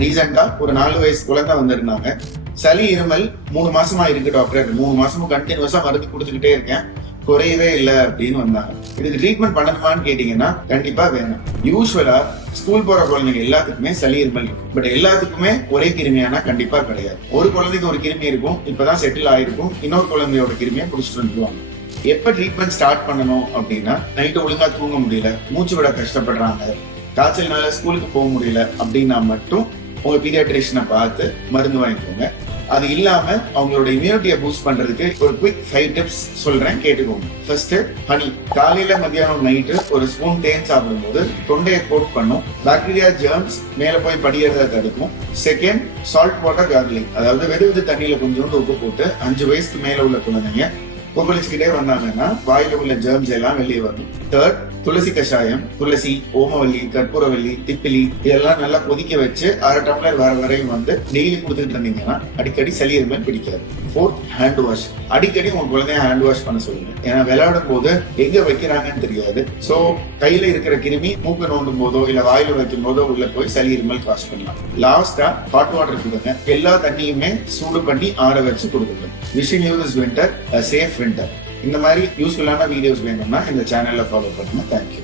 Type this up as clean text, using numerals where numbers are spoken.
ரீசெண்டா ஒரு 4 வயசு குழந்தை வந்திருந்தாங்க. சளி இருமல் 3 மாசமா இருக்கு டாக்டர், 3 மாசமும் கண்டினியூஸா மருந்து கொடுத்துக்கிட்டே இருக்கேன், குறையவே இல்லை அப்படின்னு வந்தாங்க. இதுக்கு ட்ரீட்மெண்ட் பண்ணணுமான்னு கேட்டீங்கன்னா கண்டிப்பா வேணும். யூஸ்வலா ஸ்கூல் போற குழந்தைங்க எல்லாத்துக்குமே சளி இருமல் இருக்கும். பட் எல்லாத்துக்குமே ஒரே கிருமியானா கண்டிப்பா கிடையாது. ஒரு குழந்தைக்கு ஒரு கிருமி இருக்கும், இப்பதான் செட்டில் ஆயிருக்கும், இன்னொரு குழந்தையோட கிருமியை பிடிச்சிட்டு வந்துருவாங்க. எப்ப ட்ரீட்மெண்ட் ஸ்டார்ட் பண்ணணும் அப்படின்னா, நைட்டு ஒழுங்கா தூங்க முடியல, மூச்சு விட கஷ்டப்படுறாங்க, காய்ச்சல்னால ஸ்கூலுக்கு போக முடியல அப்படின்னா மட்டும் உங்க பீடியாட்ரிஷியனை பார்த்து மருந்து வாங்கிக்கோங்க. அது இல்லாம அவங்களோட இம்யூனிட்டியை பூஸ்ட் பண்றதுக்கு ஒரு குவிக் 5 டிப்ஸ் சொல்றேன், கேட்டுக்கோங்க. First, honey. காலையில மத்தியானம் நைட்டு ஒரு ஸ்பூன் தேன் சாப்பிடும்போது தொண்டையை கோட் பண்ணும், பாக்டீரியா ஜெர்ம்ஸ் மேல போய் படியறத தடுக்கும். செகண்ட், சால்ட் வாட்டர் கார்கிலிங், அதாவது வெது தண்ணியில கொஞ்சோண்டு உப்பு போட்டு 5 வயசுக்கு மேல உள்ள குழந்தைங்க கொப்பளிச்சுக்கிட்டே வந்தாங்கன்னா வாயில உள்ள ஜெர்ம்ஸ் எல்லாம் வெளியே வரும். தேர்ட், துளசி கஷாயம். துளசி, ஓமவல்லி, கற்பூரவல்லி, திப்பிலி இதெல்லாம் நல்லா கொதிக்க வச்சு 1/2 டம்ளர் வரையும் டெய்லி கொடுத்துட்டு இருந்தீங்கன்னா அடிக்கடி சளி இருமல் பிடிக்காது. Fourth, hand wash. அடிக்கடி உங்க குழந்தைய ஹேண்ட் வாஷ் பண்ண சொல்லுங்க. ஏன்னா விளையாடும் போது எங்க வைக்கிறாங்கன்னு தெரியாது. சோ கையில இருக்கிற கிருமி மூக்கு நோண்டும் போதோ இல்ல வாயில வைக்கும் போதோ உள்ள போய் சளி இருமல் காஸ் பண்ணலாம். லாஸ்டா ஹாட் வாட்டர் கொடுங்க. எல்லா தண்ணியுமே சூடு பண்ணி ஆற வச்சு கொடுங்க. Wishing you this winter a safe winter. இந்த மாதிரி யூஸ்ஃபுல்லான வீடியோஸ் வேணும்னா இந்த சேனல்ல ஃபாலோ பண்ணுங்க. தேங்க்யூ.